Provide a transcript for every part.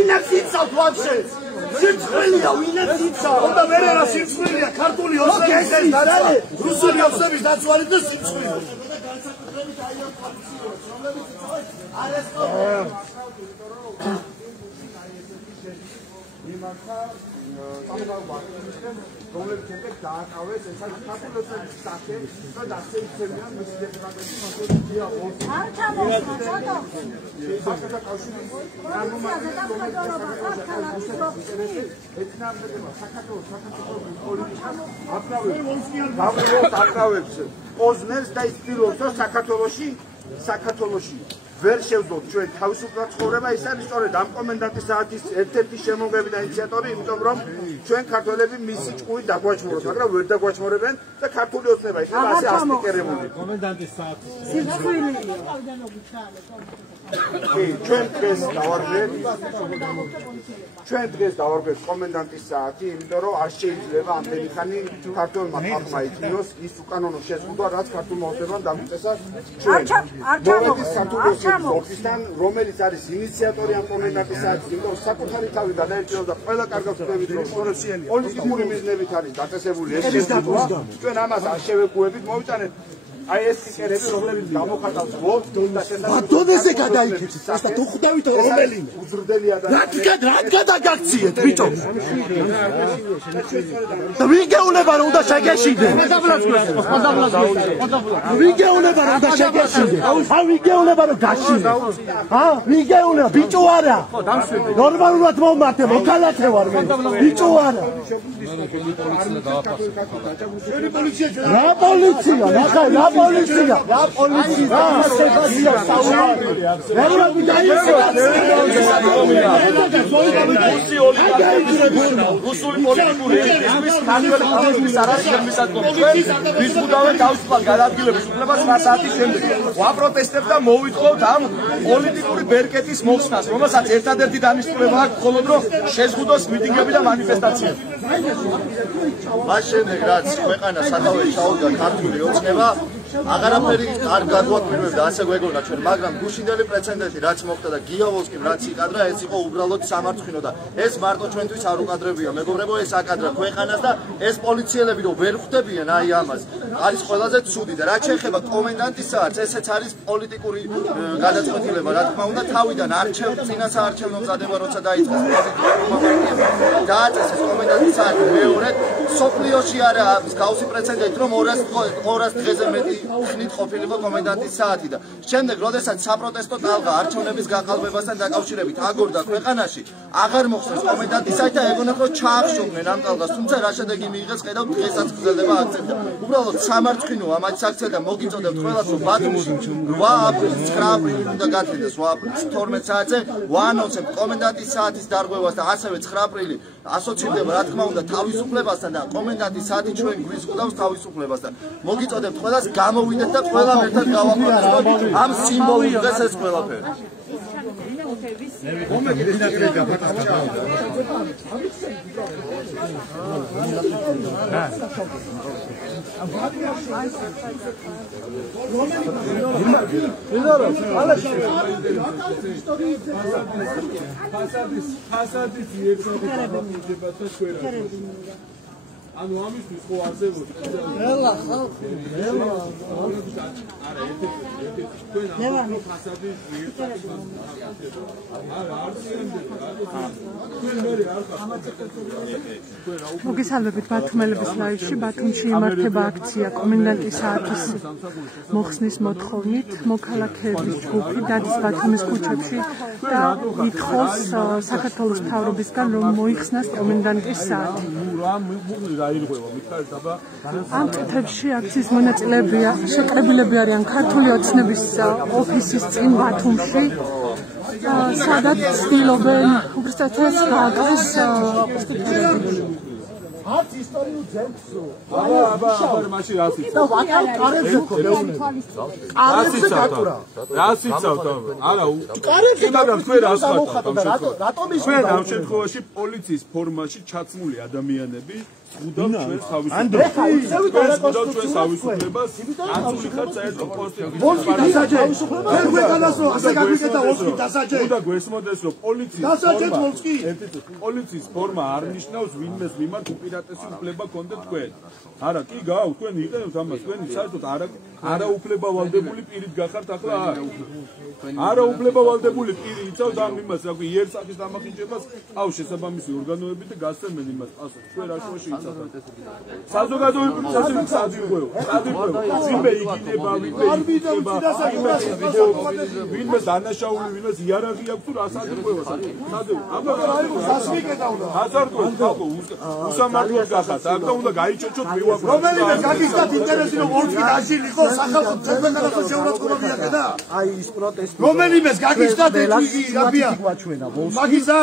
ინაციცავთ ვაფშე. Სიმწვრილია, ვინაც იცავ. და მე რა სიმწვრილია, ქართული ოცნების დაცვა, რუსული ოცნების დაცვალი და სიმწვრილი. რომლებიც შემდეგ დააკავეს ეს არის საქართველოს სახე და დასეირჩებიან მის დეპუტატების მასშტაბია ოზნებს და ისtildeობს რომ საქართველოში ვერ შევძლოთ ჩვენ თავისუფლად ცხოვრება ის არის სწორედ ამ კომენდანტის საათის ერთ-ერთი შემოგები და ინიციატორი იმიტომ რომ ჩვენ ქართველები მისი ჭკუით დაგვაჩმოროთ მაგრამ ვერ დაგვაჩმორებენ და ქართული ოცნება იქნება ასე ასტიკერებული კომენდანტის საათი ჩვენ დღეს დავარქვეთ კომენდანტის საათი იმიტომ რომ არ შეიძლება ამდენი ხანი ქართულმა ხალხმა იცნიოს ის უკანონო შეზღუდვა რაც ქართულმა ოცნებამ დამიწესა ჩვენ ოფისთან რომელიც არის ინიციატორი ამ კომენდანტის საათის იმიტომ საკუთარი თავი გადაერჩინა და ყველა კარგად ვხვდებით რომ პოლიტიკური მიზნებით არის დაწესებული ეს შეზღუდვა ჩვენ ამას არ შევეგუებით მოვიტანეთ აი ეს სპიკერები რომლებიც გამოხატავს ვოლტ და შესაძლოა დონეზე გადაიქცეთ ეს და თუ ხვდებით რომელი უძრდელია და რადგან დაგაქციეთ ბიჭო და ვიგეუნება რომ უნდა შეგეშინდე ვიგეუნება რომ უნდა შეგეშინდე ვიგეუნება რომ გაშინდე ვიგეუნება ბიჭო არა ნორმალურად მომართე მოქალაქე ვარ მე ბიჭო არა რა პოლიცია რა პოლიცია რუსული პოლიტიკური ელიტიზმის ქართველი ხალხის არასშემისადგომი ჩვენ ვიზღუდავენ თავისუფლად გადაადგილების უფლებას 9 საათის შემდეგ ვაპროტესტებთ და მოვითხოვთ ამ პოლიტიკური ბერკეტის მოხსნას რომელსაც ერთადერთი დანიშნულება აქვს მხოლოდ რომ შეზღუდოს მიტინგები და მანიფესტაციები მას შემდეგ რაც ქვეყანა სათავეში ჩაუდგა ქართული ოცნება აღარაფერი არ გადვაკვირვებდა ასე გვეგონა ჩვენ მაგრამ გუშინდელი პრეცედენტი რაც მოხდა და გიაოვსკიმ რაც იკადრა ეს იყო უბრალოდ სამარცხინო და ეს მარტო ჩვენთვის არ უკადრებია მეგობრებო ეს აკადრა ქვეყანას და ეს პოლიციელები რომ ვერ ხვდებიან აი ამას არის ყველაზე ცუდი და რაც შეეხება კომენდანტის საათს ესეც არის პოლიტიკური გადაწყვეტილება რა თქმა უნდა თავიდან წინა საარჩევნო მზადება როცა დაიწყეს დააწესეს კომენდანტის საათი მეორედ სოფლიოში არა მსგავსი პრეცედენტი რომ 200 დღეზე მეტი ხნით ყოფილიყო კომენდანტის საათი და შემდეგ როდესაც საპროტესტო ტალღა არჩევნების გაყალბებასთან დაკავშირებით აგორდა ქვეყანაში აღარ მოხსნეს კომენდანტის საათი და ეგონა რომ ჩაახშობდნენ ამ ტალღას თუმცა რა შედეგი მიიღეს ხედავთ დღესაც გრძელდება აქცია უბრალოდ სამარცხინოა მათ აქცია და მოგიწოდებთ ყველას რომ ბათუმში 8 აპრილს 9 აპრილს უნდა გათენდეს 8 აპრილს 12 საათზე ვაანონსებთ კომენდანტის საათის დარღვევას და ასევე 9 აპრილი ასოცირდება რა თქმა უნდა თავისუფლებასთან და კომენდანტის საათი ჩვენ გვიზღუდავს თავისუფლებასთან მოგიწოდებთ ყველას გამოვიდეთ და ყველა ერთად გავაფრთხილოთ ამ სიმბოლურ დღეს ეს ყველაფერი ანუ ამისთვის ხო არსებობს ელა ხალხი ელა არა ერთ-ერთი თქვენ ამ ფასადის მოგესალმებით ბათუმელების ლაივში. ბათუმში იმართება აქცია კომენდანტის საათის მოხსნის მოთხოვნით. მოქალაქეების ჯგუფი დადის ბათუმის ქუჩებში და ითხოვს საქართველოს მთავრობისგან რომ მოიხსნას კომენდანტის საათი. ამ წუთებში აქციის მონაწილეებია შეკრებილები არიან ქართული ოცნების ოფისის წინ ბათუმში, სადაც ცდილობენ უბრალოდ გააკეთოს არც ისტორიულ ძეგლსო. აბა მაშინ რას იცავ? და ვაკალ კარებზე ქონდა. კარებზე გაკურა. რას იცავთ? არა, კარებზე მაგრამ თქვენ რას ხართ? რატომ ის ჩვენ ამ შემთხვევაში პოლიციის ფორმაში ჩაცმული ადამიანები ზღუდავ ჩვენს თავისუფლებას ანცული ხარ საერთო ვოლსკი დასაჯე ქვეყანას რომ ასე გაგვიკეთა ვოლსკი დასაჯე უნდა გვესმოდეს რომ პოლიციის ფორმა არ ნიშნავს ვინმეს მიმართ უპირატესი უფლება გქონდეთ თქვენ არა კი გაქვთ თქვენ იყენებთ ამას თქვენი საერთოდ არა უფლება ვალდებული პირით გახართ ახლა არა უფლება ვალდებული პირი იცავთ ამ იმას რა ქვია იერსახის დამახინჯებას ყავს შესაბამისი ორგანოები და გასცემენ იმას პასუხს ჩვენ რა შუაში იცავთ საზოგადოებრივი საძირკვეო ვინმე იგინება ვინმე დანაშაული ვინმეს იერარქია აქვს თუ რა საძირკვეო უსამართლოდ გახართ აქ და უნდა გაიჩოჩოთ მივაკვიროთ რომელიმე გაგისდათ ინტერესი რომ ვოლსკი დაჟილიყო სახალხო ქვეყანასთან შეურაცხყოფა მიაკეთა აი ის პროტესტი რომელიმეს გაგისდათ იგი რაბია მაგისა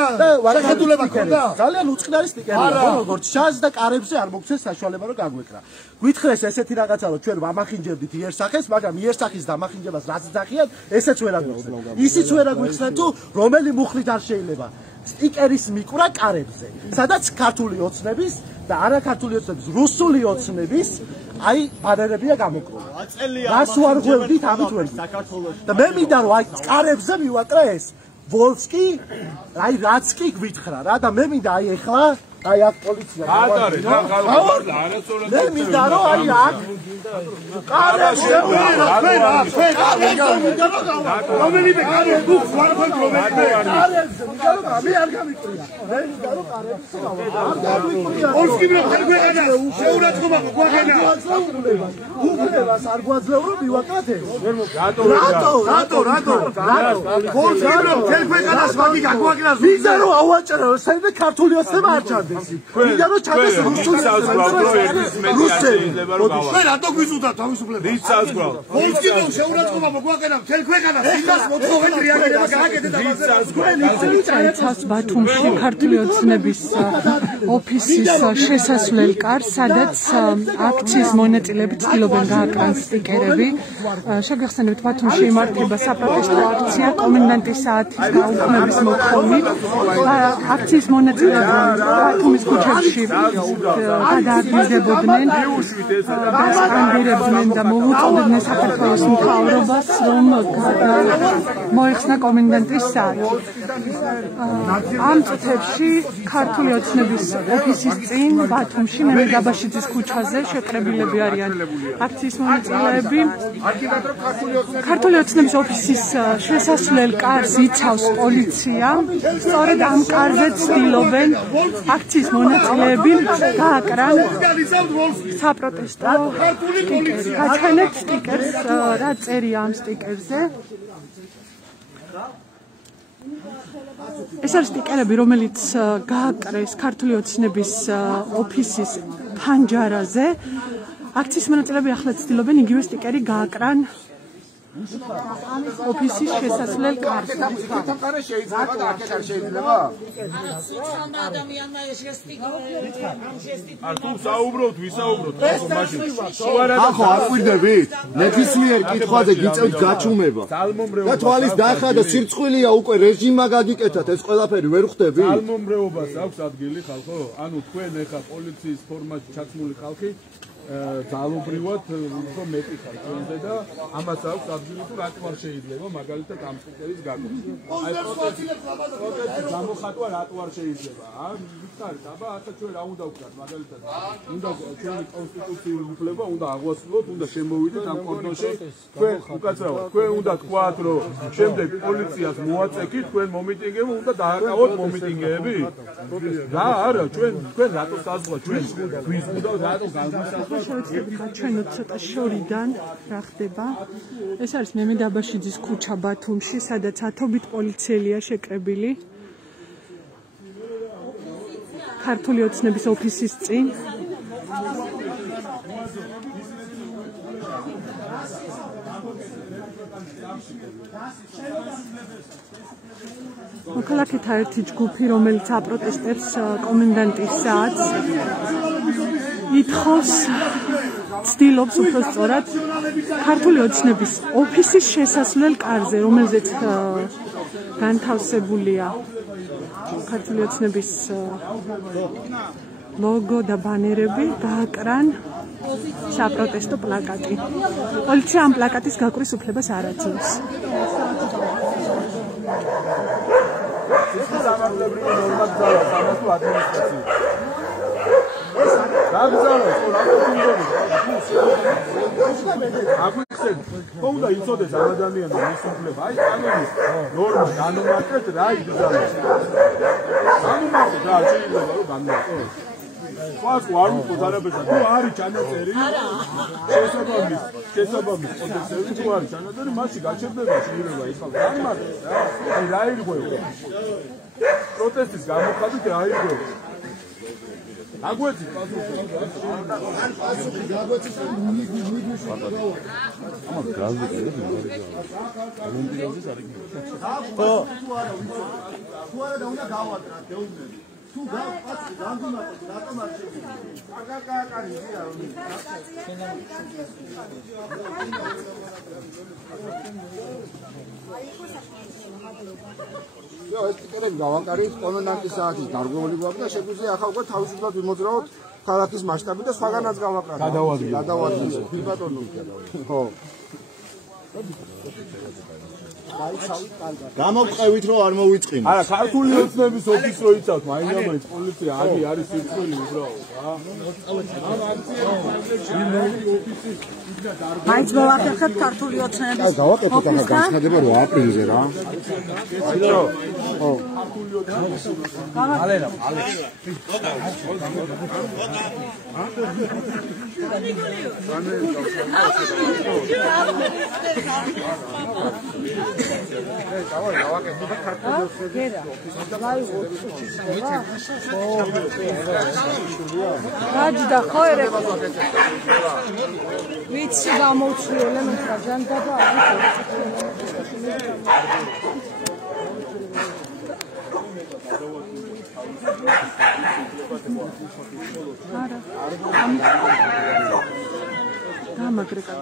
შეხედულება ქონდა ძალიან უწყნარი სტიკერია როგორც შანს და კარებზე არ მოგცეს საშუალება რომ გაგვეკრა გვითხრეს ესეთი რაღაცა რომ ჩვენ ვამახინჯებდით იერსახეს მაგრამ იერსახის დამახინჯებას რაც ძახიათ ესეც ვერ აგვიხსნათ ისიც ვერ აგვიხსნათ თუ რომელი მუხლით არ შეიძლება სტიკერის მიკვრა კარებზე სადაც ქართული ოცნების და არა ქართული ოცნების რუსული ოცნების აი ბანერებია გამოკრული რას ვარღვევდით ამით ვერ და მე მინდა რომ აი კარებზე მივაკრა ეს ვოლსკი აი რაც კი გვითხრა რა და მე მინდა აი ეხლა აი აქ პოლიცია ატარე რა არასწორად მე მინდა რომ აი აქ კარებში რომელიმე კარი ბუქს ვარქვენ მე არ გამიკვირია მე მინდა რომ კარებში არ გამიკვირია ვოლსკი რო ქვეყანა შეურაცხყოფა გვაგენა უფლებას არ გვაძლევ რომ მივაკრათ ეს რატო ვოლსკი რო ქვეყანას ვაგი გაგვაგნას მინდა რომ ავაჭრო საერთოდ ქართული ოცნება არ ჩანდეს მინდა რომ ჩანდეს რუსული მე რატო გვიზუდა თავისუფლება რის საზღვაო ვოლსკი რო შეურაცხყოფა გვაგენა მთელ ქვეყანას იმას მოთხოვენ რეაგირება გააკეთეთ წაიცავს ბათუმში ქართული ოცნების ოფისის შესასვლელ კარს, სადაც აქციის მონაწილეები ცდილობენ გააკრან სტიკერები. შეგახსენებთ, ბათუმში იმართება საპროტესტო აქცია კომენდანტის საათის გაუქმების მოთხოვნით. აქციის მონაწილეები ბათუმის ქუჩებში გადაადგილდებოდნენ, დასკანდირებდნენ და მოუწოდებდნენ საქართველოს მთავრობას, რომ მოეხსნა კომენდანტის საათი. ამ წუთებში ქართული ოცნების ოფისის წინ ბათუმში მემედაბაშიძის ქუჩაზე შეკრებილები არიან აქციის მონაწილეები. ქართული ოცნების ოფისის შესასვლელ კარს იცავს პოლიცია. სწორედ ამ კარზე ცდილობენ აქციის მონაწილეები გააკრან საპროტესტო სტიკერი. გაჩვენეთ სტიკერს, რა წერია ამ სტიკერზე. ეს არის სტიკერები, რომელიც გააკრეს ქართული ოცნების ოფისის ფანჯარაზე. აქციის მონაწილეები ახლა ცდილობენ იგივე სტიკერი გააკრან ოფისის შესასვლელ კარს. შეიძლება და აქ არ შეიძლება? თუ საუბრობთ, ვისაუბროთ მაშინ. ახო არ გვირდებით? ნებისმიერ კითხვაზე გიწევთ გაჩუმება. და თვალის დახრა და სირცხვილია უკვე რეჟიმმა გაგიკეთათ ეს ყველაფერი ვერ ხვდები? ძალმომრეობას აქვს ადგილი ხალხო? ანუ თქვენ ეხა პოლიციის ფორმაში ჩაცმული ხალხი ძალობრივად უფრო მეტი ხარ ჩვენზე და ამას აქვს ადგილი თუ რა თქმა შეიძლება მაგალითად ამ სტიკერის გაგო. აი პროტესტი გამოხატვა რატო არ შეიძლება? ვიცით, აბა ახლა ჩვენ რა უნდა ვქნათ მაგალითად? უნდა ჩვენი კონსტიტუციური უფლება უნდა აღვასრულოთ, უნდა შემოვიდეთ ამ კორდონში. თქვენ უკაცრავად, თქვენ უნდა თქვათ, რომ შემდეგ პოლიციას მოაწექით, თქვენ მომიტინგები უნდა დააკავოთ მომიტინგეები? რა არა, თქვენ რატო საზღვა ჩვენ გვიზღუდავთ რატო გამოსაზღვრა შევეცდები გაჩვენოთ ცოტა შორიდან რა ხდება. ეს არის მემედაბაშიძის ქუჩა ბათუმში, სადაც ათობით პოლიციელია შეკრებილი. ქართული ოცნების ოფისის წინ. მოქალაქეთა ერთი ჯგუფი, რომელიც აპროტესტებს კომენდანტის საათს, ითხოვს, ცდილობს უფრო სწორად ქართული ოცნების ოფისის შესასვლელ კარზე, რომელზეც განთავსებულია ქართული ოცნების ლოგო და ბანერები გააკრან საპროტესტო პლაკატი. პოლიცია ამ პლაკატის გაკვრის უფლებას არ აძლევს. სამართლებრივი ნორმა გზავა სამართო ადმინისტრაცია. აგვიხსენ, ხო უნდა იცოდეს ამ ადამიანმა მის უფლება, აი კანონის ნორმა განუმარტეთ რა იგზავნის. განუმარტეთ რა შეიძლება რომ განმარტოს. ხوار არ უყოთ არაბეთს, თუ არის ჩანაწერი, შესაბამის კოდექსები თუ არის ჩანაწერი, მასში გაჩერდება შეიძლება იხალ განმარტოს რა. აი რა ირღვევა. პროტესტის გამოხადით რა ირღვევა. აგვეცით პასუხი. ეს ტიკეტები გავაკარით კომენდანტის საათის დარღვეული გვაქვს და შეგვიძლია ახლა უკვე თავისუფლად ვიმოძრაოთ ქალაქის მასშტაბით და სხვაგანაც გავაკარეთ. გადავადგილეთ. ბატონო. ხო. გამოვყევით რომ არ მოვიწყინოთ. არა, ქართული ოცნების ოფისს რო იცავთ, მაინც პოლიცია არის სირცხვილი უბრალოდ, რა. მაინც მოვახერხებთ ქართული ოცნების აი გავაკეთეთ ახლა განცხადება რომ აპრილზე რა. აიო. ხო. ალენა. გაჯდა ხო ერება ვიცი გამოვცვლი მე ჯანდაბა არა გამაგრეკა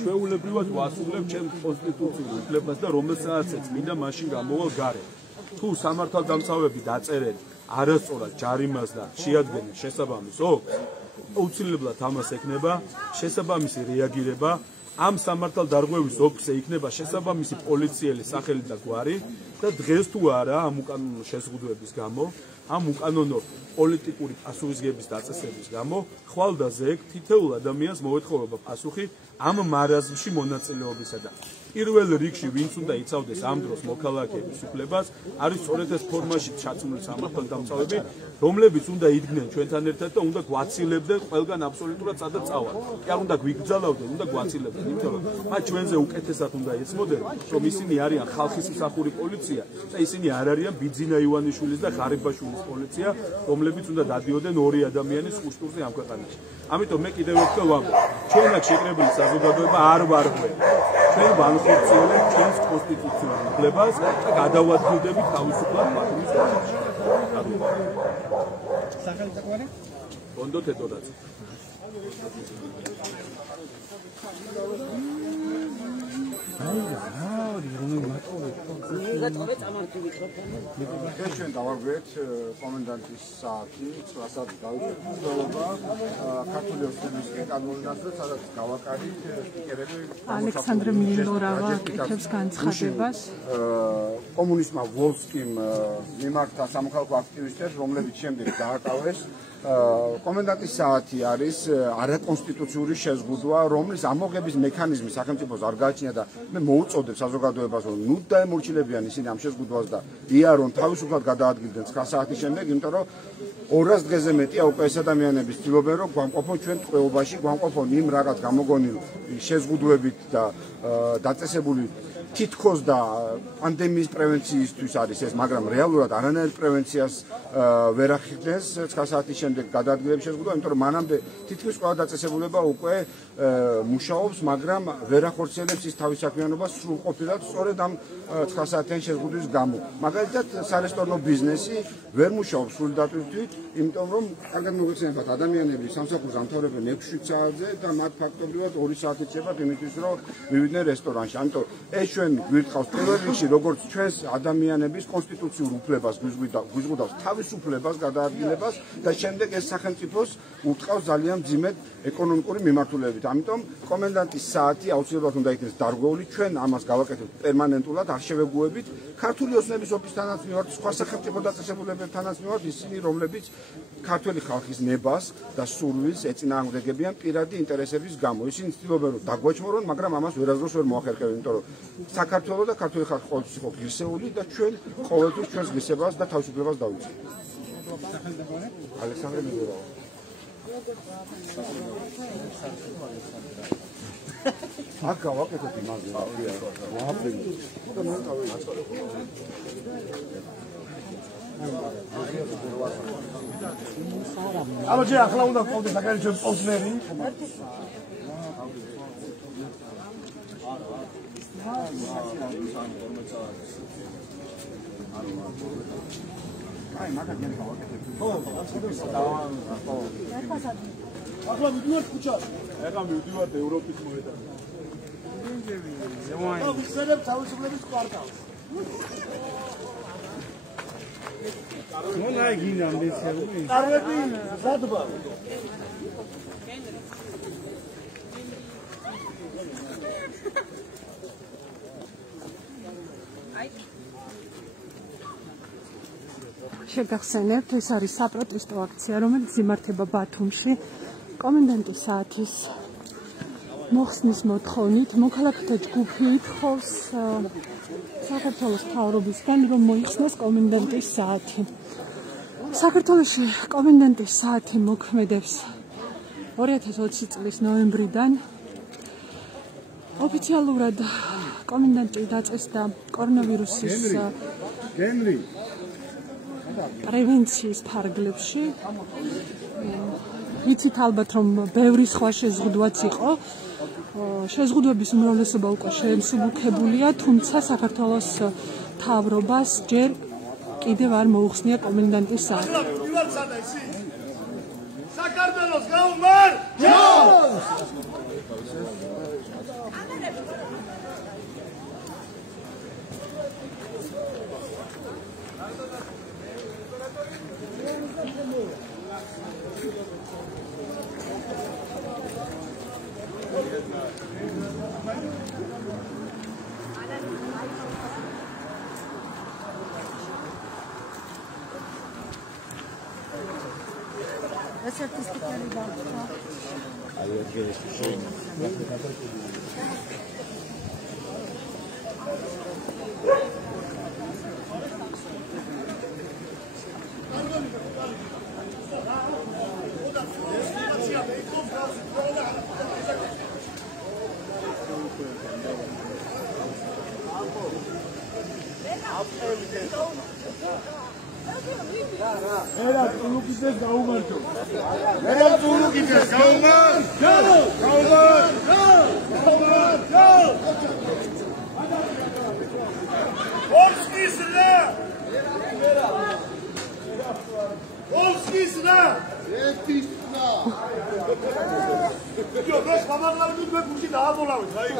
ჩვეულებრივად ვასრულებ ჩემს კონსტიტუციურ უფლებას და რომელსაც მინდა მაშინ გამოვალ გარე. თუ სამართალდამცავები დაწერენ არასწორად ჯარიმას და შეადგენენ შესაბამის ოლქს, უცილებლად ამას ექნება შესაბამისი რეაგირება. ამ სამართალდარღვევის ოფისზე იქნება შესაბამისი პოლიციელი სახელი და გვარი და დღეს თუ არა ამ უკანონო შეზღუდვების გამო, ამ უკანონო პოლიტიკური პასუხისგების დაწესების გამო ხვალდაზე თითოეულ ადამიანს მოეთხოვება პასუხი ამ მარაზმში მონაწილეობისა და პირველ რიგში ვინც უნდა იცავდეს ამ დროს მოქალაქეების უფლებას არის სწორედ ეს ფორმაში ჩაცმული სამართალდამცავები, რომლებიც უნდა იდგნენ ჩვენთან ერთად და უნდა გვაცილებდნენ ყველგან აბსოლუტურად სადაც წავალ. კი არ უნდა გვიგზავნოდნენ, უნდა გვაცილებდნენ, იმიტომ რომ მათ ჩვენზე უკეთესად უნდა ეცმოდნენ, რომ ისინი არიან ხალხის მსახური პოლიცია და ისინი არ არიან ბიძინა ივანიშვილის და ღარიბაშვილის პოლიცია, რომლებიც უნდა დადიოდნენ ორი ადამიანის ხუშტურზე ამ ქვეყანაში. ამიტომ მე კიდევ ერთხელ ვამბობ, ჩვენ აქ შეკრებილი საზოგადოება არ ვარღვევთ. ჩვენ ვანხორციელებთ ჩვენს კონსტიტუციურ უფლებას და გადავადგილდებით თავისუფლად პატრონის ხელში. სახელმწიფოები? ბონდო თედორაძე. ჩვენ დავარგვეთ კომენდანტის საათი 9 საათი გავიწყდება ქართული ოცნების კანონიდან, სადაც გავაკარით სტიკერები ალექსანდრე მილორავა აკეთებს განცხადებას კომუნისტმა ვოლსკიმ მიმართა სამოქალაქო აქტივისტებს, რომლებიც შემდეგ დააკავეს. კომენდანტის საათი არის არაკონსტიტუციური შეზღუდვა, რომლის ამოღების მექანიზმი სახელმწიფოს არ გააჩნია და მე მოუწოდებ საზოგადოებას, რომ ნუ დაემორჩილებიან ისინი ამ შეზღუდვას და იარონ თავისუფლად გადაადგილდნენ 9 საათის შემდეგ, იმიტომ რომ 200 დღეზე მეტია უკვე ეს ადამიანები ცდილობენ, რომ გვამყოფონ ჩვენ ტყვეობაში, გვამყოფონ იმ რაღაც გამოგონილ შეზღუდვებით და დაწესებული თითქოს და პანდემიის პრევენციისთვის არის ეს, მაგრამ რეალურად არანაირ პრევენციას ვერ ახდენს 9 საათის შემდეგ გადაადგილების შეზღუდვა, იმიტომ რომ მანამდე თითქმის ყველა დაწესებულება უკვე მუშაობს, მაგრამ ვერ ახორციელებს ის თავის საქმიანობას სრულყოფილად სწორედ ამ 9 საათიანი შეზღუდვის გამო. მაგალითად, სარესტორნო ბიზნესი ვერ მუშაობს სრული დატვირთვით, იმიტომ რომ კარგად მოგეხსენებათ, ადამიანები სამსახურს ამთავრებენ 6 საათზე და მათ ფაქტობრივად 2 საათი რჩებათ იმისთვის, რომ მივიდნენ რესტორანში. ამიტომ ეს ჩვენ გვირთყავს პირველ რიგში, როგორც ჩვენს ადამიანების კონსტიტუციურ უფლებას გვიზღუდავს თავისუფლებას, გადაადგილებას და შემდეგ ეს სახელმწიფოს უთყავს ძალიან მძიმედ ეკონომიკური მიმართულებით. ამიტომ კომენდანტის საათი აუცილებლად უნდა იქნეს დარღვეული, ჩვენ ამას გავაკეთებთ პერმანენტულად, არ შევეგუებით. ქართული ოცნების ოფისთანაც მივართ, სხვა სახელმწიფო დაწესებულებებთანაც მივართ, ისინი რომლებიც ქართული ხალხის ნებას და სურვილს ეწინააღმდეგებიან პირადი ინტერესების გამო. ისინი ცდილობენ რომ დაგვაჩმორონ, მაგრამ ამას ვერასდროს ვერ მოახერხებენ, იმიტომ რომ საქართველოს და ქართული ხალხი ყოველთვის იყო ღირსეული და ჩვენ ყოველთვის ჩვენს ღირსებას და თავისუფლებას დავუწევთ. ალექსანდრე მიგურავა. აქ გავაკეთოთ იმაზე, ვააფრინდით. ანუ ჯერ ახლა უნდა ყავდეს საკანჩო პოსტერი. აი, მაგალითად გავაკეთებ. ხო, ახლა მივდივართ ქუჩაში. ეხლა მივდივართ ევროპის მოედანზე. ხო, ვიხსენებ თავისუფლების კვარტალს. მონა გინდა მესერული. კარები, ზადბა. შეგახსენებთ, ეს არის საპროტესტო აქცია, რომელიც იმართება ბათუმში კომენდანტის საათის მოხსნის მოთხოვნით. მოქალაქეთა ჯგუფი ითხოვს საქართველოს მთავრობისგან, რომ მოიხსნას კომენდანტის საათი. საქართველოში კომენდანტის საათი მოქმედებს 2020 წლის ნოემბრიდან. ოფიციალურად კომენდანტი დაწესდა კორონავირუსის პრევენციის ფარგლებში. ვიცით ალბათ, რომ ბევრი სხვა შეზღუდვაც იყო. შეზღუდვების უმრავლესობა უკვე შემსუბუქებულია, თუმცა საქართველოს მთავრობას ჯერ კიდევ არ მოუხსნია კომენდანტის საათი. საქართველოს გაუმარ! ერა თულუკიძეს გაუმართო. ერა თულუკიძეს გაუმარ! გაუმარ! ოვსკის რა! ოვსკის რა! ერთის რა! ჯო, ეს გამაღლავით მე გუში დააბოლავეთ, აი.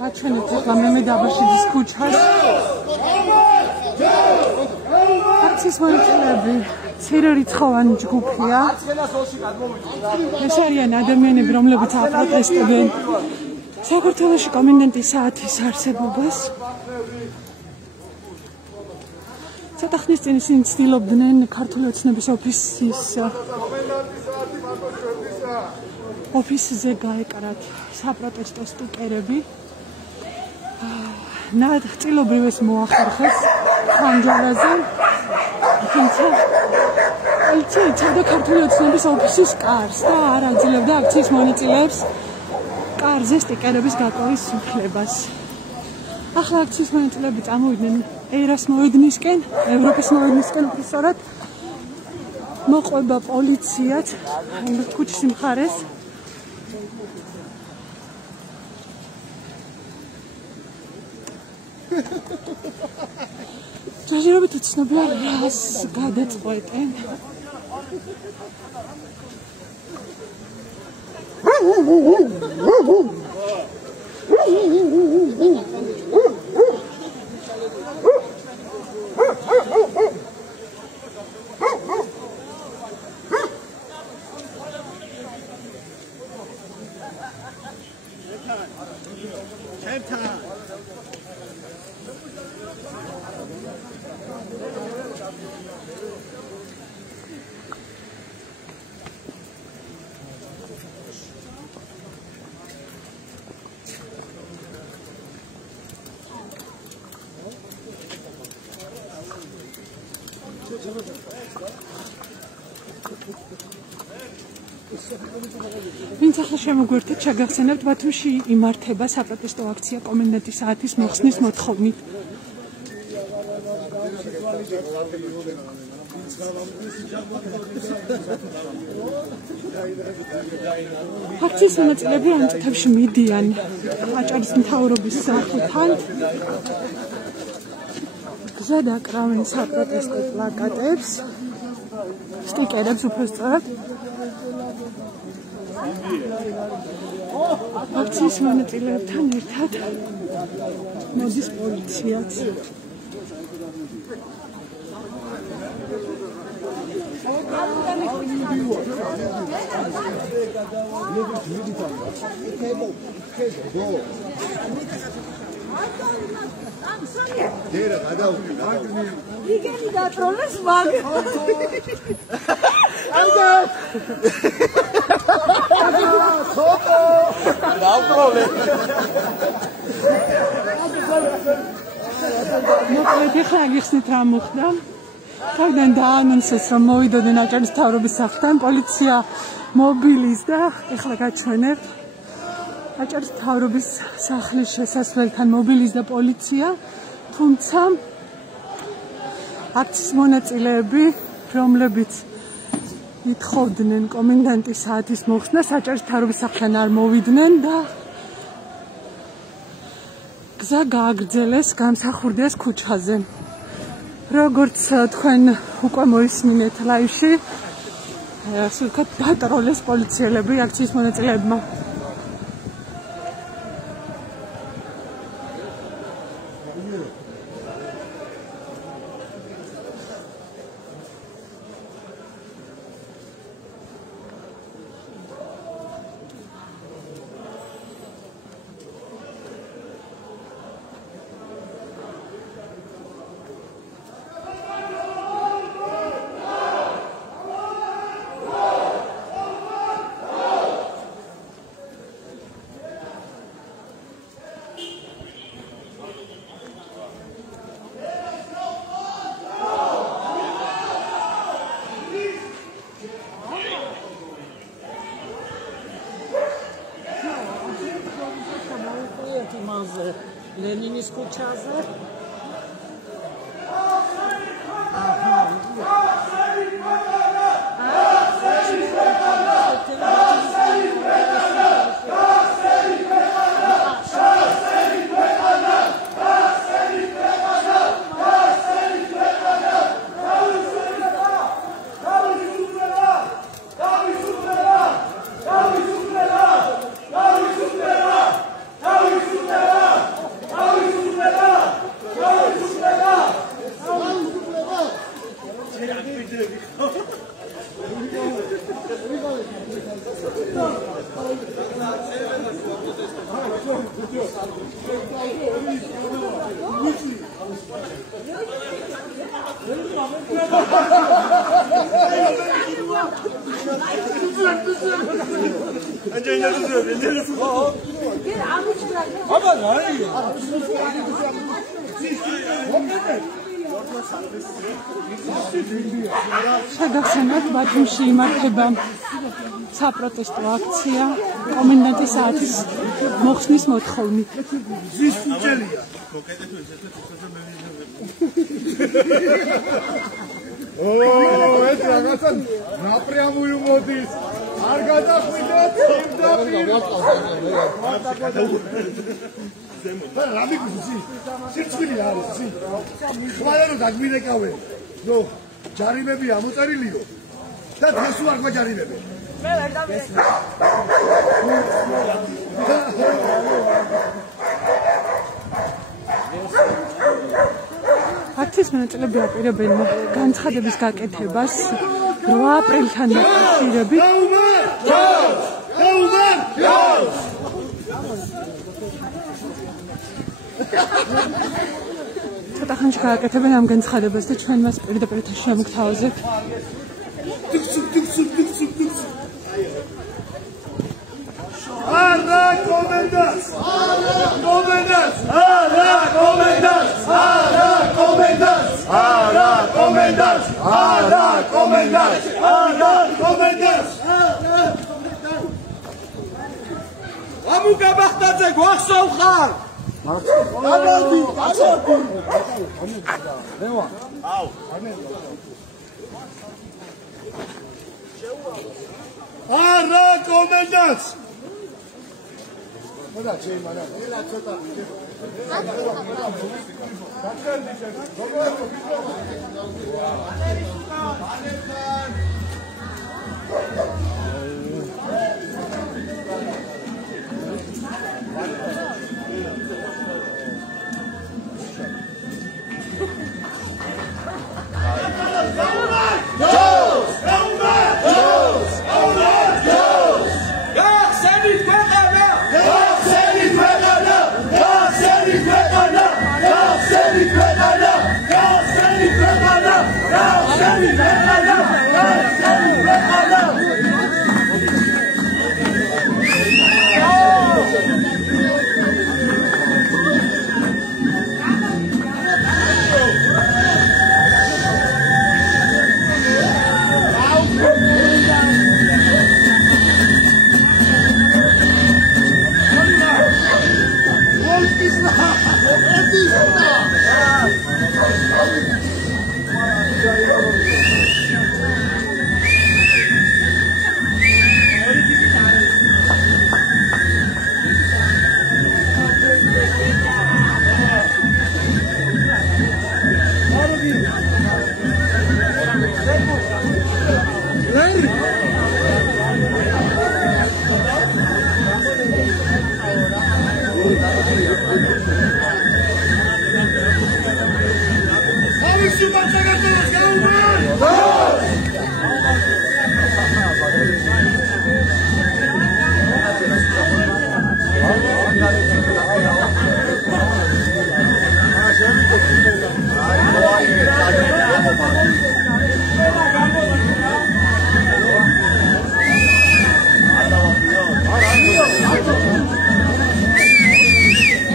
გაჩვენეთ ახლა მემედაბაშიძის ქუჩას. აქციის მონაწილეები ცერერიცხოვანი ჯგუფია. ეს არიან ადამიანები, რომლებიც აპროტესტებენ საქართველოში კომენდანტის საათის არსებობას. ცოტა ხნის წინ ისინი ცდილობდნენ ქართული ოცნების ოფისზე გაეკარათ საპროტესტო სტიკერები. ნაწილობრივ ეს მოახერხეს ხანჯარაზე, თუმცა პოლიცია იცავდა ქართული ოცნების ოფისის კარს და არ აძლევდა აქციის მონაწილეებს კარზე სტიკერების გაკოვის უფლებას. ახლა აქციის მონაწილეები წამოვიდნენ ერას მოედნისკენ, ევროპის მოედნისკენ უბრალოდ მოყვება პოლიციაც ქუჩის მხარეს. ჯერჯერობით უცნობია რას გადაწყვეტენ. ვინც ახლა შემოგვერთეთ, შეგახსენებთ, ბათუმში იმართება საპროტესტო აქცია კომენდანტის საათის მოხსნის მოთხოვნით. აქციის მონაწილეები ამ წუთებში მიდიან აჭარის მთავრობის სახლთან. გზად აკრავენ საპროტესტო პლაკატებს, სტიკერებს უფრო სწორად. აქციის მონაწილეებთან ერთად მოდის პოლიციაც. იგენი დატროლეს მაგ. მოკლედ ახლა გიხსნით რა მოხდა. თავიდან დაანონსეს რომ მოვიდოდნენ აჭარის მთავრობის სახლთან, პოლიცია მობილიზდა, ახლა გაჩვენებთ. აჭარის მთავრობის სახლის შესასვლელთან მობილიზდა პოლიცია, თუმცა აქციის მონაწილეები, რომლებიც ითხოვდნენ კომენდანტის საათის მოხსნას, აჭარის მთავრობის სახლთან არ მოვიდნენ და გზა გააგრძელეს, გამსახურდეს ქუჩაზე. როგორც თქვენ უკვე მოისმინეთ ლაივში, ასე ვთქვათ, დატროლეს პოლიციელები აქციის მონაწილეებმა. ლენინის ქუჩაზე. შეგახსენებთ ბათუმში იმართება საპროტესტო აქცია კომენდანტის საათის მოხსნის მოთხოვნით. ზის უჭელია. ეს რაღაცა ნაპრიამული მოდის. არ გადახვიდეთ რა მიგზი? სირცხვილი არის ისი. ხვალერო დაგმინეკავე. ნო, ჯარიმები ამოწერილიო. და დღეს უარ გვაჯარიმები. მე ვერ დამეცი. აქციის მონაწილეები აპირებენ განცხადების გაკეთებას 8 აპრილთან დაკავშირებით. ცოტა ხანში გააკეთებენ ამ განცხადებას და ჩვენ მას პირდაპირ შევმოგთავაზებთ. არა კომენდანტს! არა კომენდანტს! არა კომენდანტს! არა კომენდანტს! არა კომენდანტს! არა კომენდანტს! არა კომენდანტს! ამუგაბახტაძე გვახსოვ ხარ? აბადი, აბადი. რევა. აუ. არა კომენდანტს! მოდა შეიძლება ელა ცოტა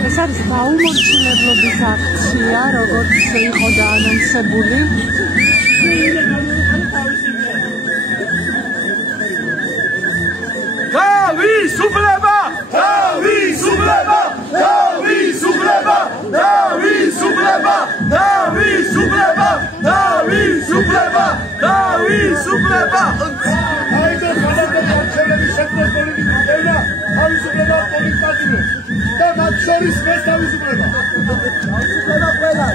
ეს არის გაუმორჩილებლობის აქცია, როგორც იყო დაანონსებული. თავისუფლება! თავისუფლება! თავისუფლება! თავისუფლება! თავისუფლება! თავისუფლება! თავისუფლება! აიდო ხალხის შეფროს პოლიტიკა და თავისუფლება პოლიტიკაზე და მათ შორის ეს თავისუფლება. თავისუფლება ყველა.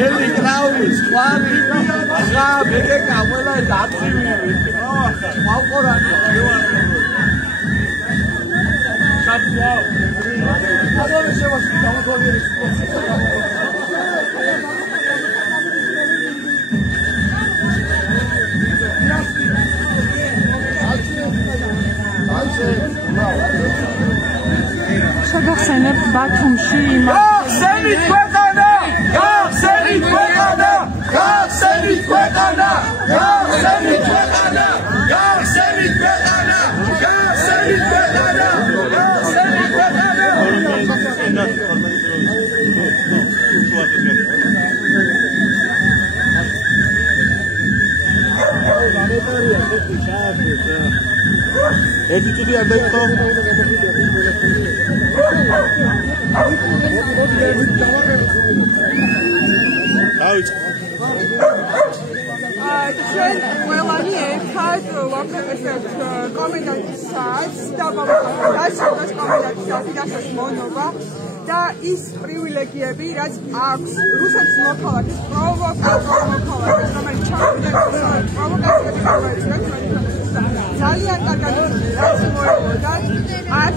ელი კრავის, ყვარი, ხა, ბეკეკა, ყველა ეს აწივი. მალყორანი. ჩაფვა. ალბომი შევასწავლე, გამოგვიერი სპორტი. გახსენებთ ბათუმში გახსენით ქვეყანა! გახსენით ქვეყანა! გახსენით ქვეყანა! გახსენით ქვეყანა! გახსენით ქვეყანა! გახსენით ქვეყანა! გახსენით ქვეყანა! ერთი წუთი არ დაიწყო. ჩვენ ყველანი ერთად ვაფრთხილებთ კომენდანტის საათს და გასცემს კომენდანტის საათი რასაც მონობა და ის პრივილეგიები, რაც აქვს რუსეთის მოქალაქეს, პროვოკატორ მოქალაქეს, რომელიც ჩამოვიდა პროვოკაციების გამოიწვევს ძალიან კარგად რაც მოეწოდა აქ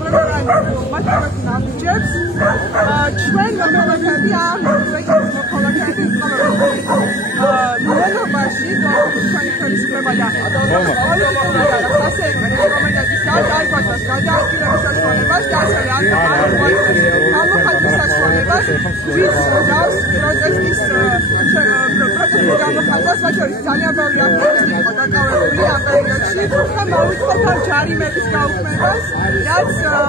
პროპაგანდა მასშტაბით ნამჯერს ჩვენ მოქალაქეები ამ რეგიონის მოქალაქეები მონობაში ჩვენი ხელისუფლება და ასე რეკომენდაციის გადაიყვანოს გადაადგილების საშუალებას და ასე გამოხატვის საშუალებას ვის გავს პროტესტის გამოხატვას ვაჭრობს ძალიან ბევრი აქტივისტი იყო დაკავებული ამ პერიოდში და მოითხოვთ ჯარიმების გაუქმებას რაც ამ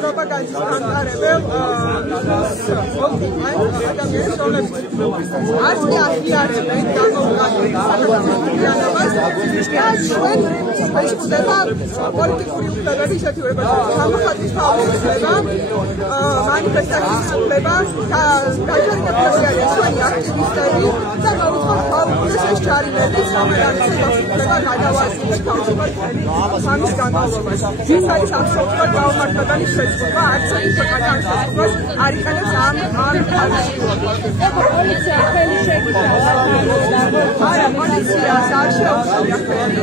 პროპაგანდის გამყარებელ ადამიანებს, რომლებიც არც აღიარებენ გამოუყენებას და ჩვენ ვეშუქდება პოლიტიკური უფლებების შეთანხმება, გამოხატვის თავისუფლება, მანიფესტაციის უფლება და გაჯერებულები არიან ჩვენი აქტივისტები და მოუწევთ გაუქმდეს ეს ჯარიმები, რომელიც უფლება გადავასრულოს თავისუფლად ამის განმავლობაში. ეს არის აბსოლუტურად გაუმართლებელი შეცდომა, არც ერთი ქვეყანა ამ შეცდომას არ იყენებს ამ პოლიცია ხელი შეკითხა. არა, პოლიციას არ შეუძლია ხელი.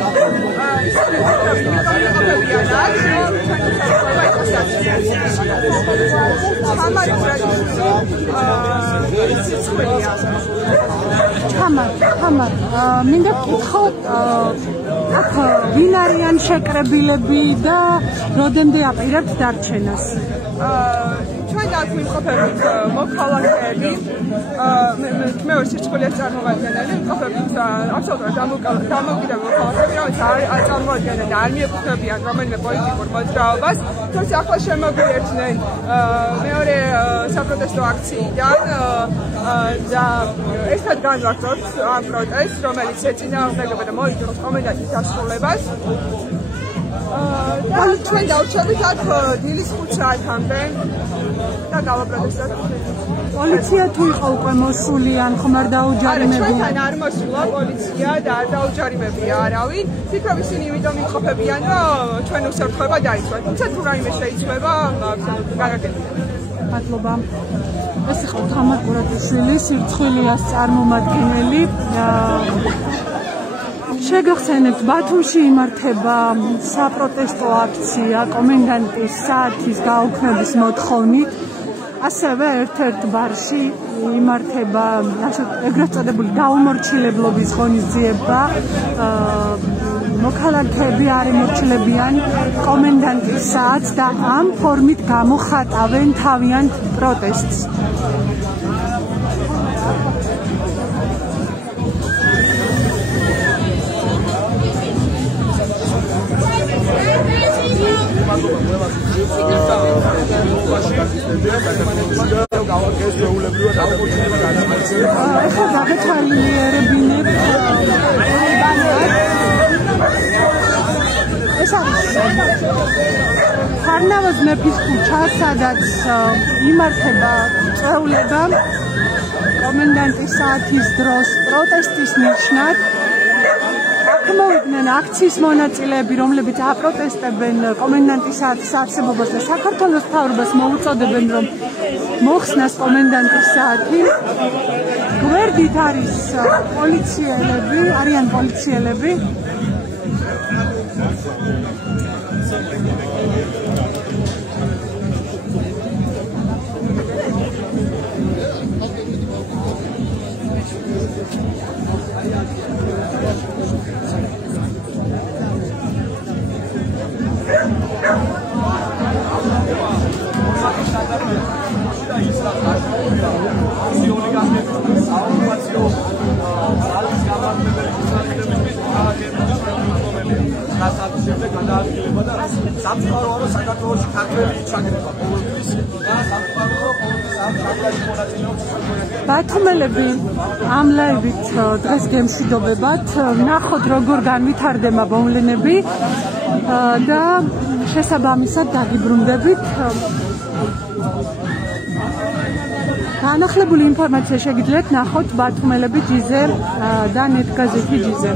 თამარ, მინდა გკითხოთ, აქ ვინ არიან შეკრებილები და რამდენამდე აპირებთ დარჩენას? ჩვენ აქ ვიმყოფებით მოქალაქეები, მეორე სირცხვილის წარმომადგენელი, ვიმყოფებით აბსოლუტურად დამოუკიდებელ მოქალაქეები, რომელიც არ წარმოადგენენ და არ მიეკუთვნებიან რომელიმე პოლიტიკურ მოძრაობას, თუმცა ახლა შემოგვიერთდნენ მეორე საპროტესტო აქციიდან და ერთად განვაგრძობთ ამ პროტესტს, რომელიც ეწინააღმდეგება და მოითხოვს კომენდანტის დასრულებას. ჩვენ დავუშვებით აქ დილის 5 საათამდე და გავაპროტესტებთ. პოლიცია თუ იყო უკვე მოსული ან ხომ არ დაუჯარიმებული? ჩვენთან არ მოსულა პოლიცია და არ დაუჯარიმებია არავინ. ფიქრობ ისინი იმიტომ იმყოფებიან, რომ ჩვენ უსაფრთხოება დაიცვათ. თუმცა თუ რაიმე შეიცვლება, გაგაკეთებთ. მადლობა. ეს იყო თამარ ყურატიშვილი, სირცხვილიას წარმომადგენელი. შეგახსენებთ, ბათუმში იმართება საპროტესტო აქცია კომენდანტის საათის გაუქმების მოთხოვნით. ასევე ერთ-ერთ ბარში იმართება ეგრეთ წოდებული გაუმორჩილებლობის ღონისძიება. მოქალაქეები არ ემორჩილებიან კომენდანტის საათს და ამ ფორმით გამოხატავენ თავიანთ პროტესტს. ეხლა დაგეთვალიერებინებ ხარნავაზ მეფის ქუჩა, სადაც იმართება წვეულება კომენდანტის საათის დროს პროტესტის ნიშნად. აქ მოვიდნენ აქციის მონაწილეები, რომლებიც აპროტესტებენ კომენდანტის საათის არსებობას და საქართველოს მთავრობას მოუწოდებენ, რომ მოხსნას კომენდანტის საათი. გვერდით არის პოლიციელები, არიან პოლიციელები. ბათუმელები ამ ლაივით დღეს გემშვიდობებათ, ნახოთ როგორ განვითარდება მოვლენები და შესაბამისად დაგიბრუნდებით. განახლებული ინფორმაცია შეგიძლიათ ნახოთ ბათუმელები ჯიზე და ნეტგაზეთი ჯიზე.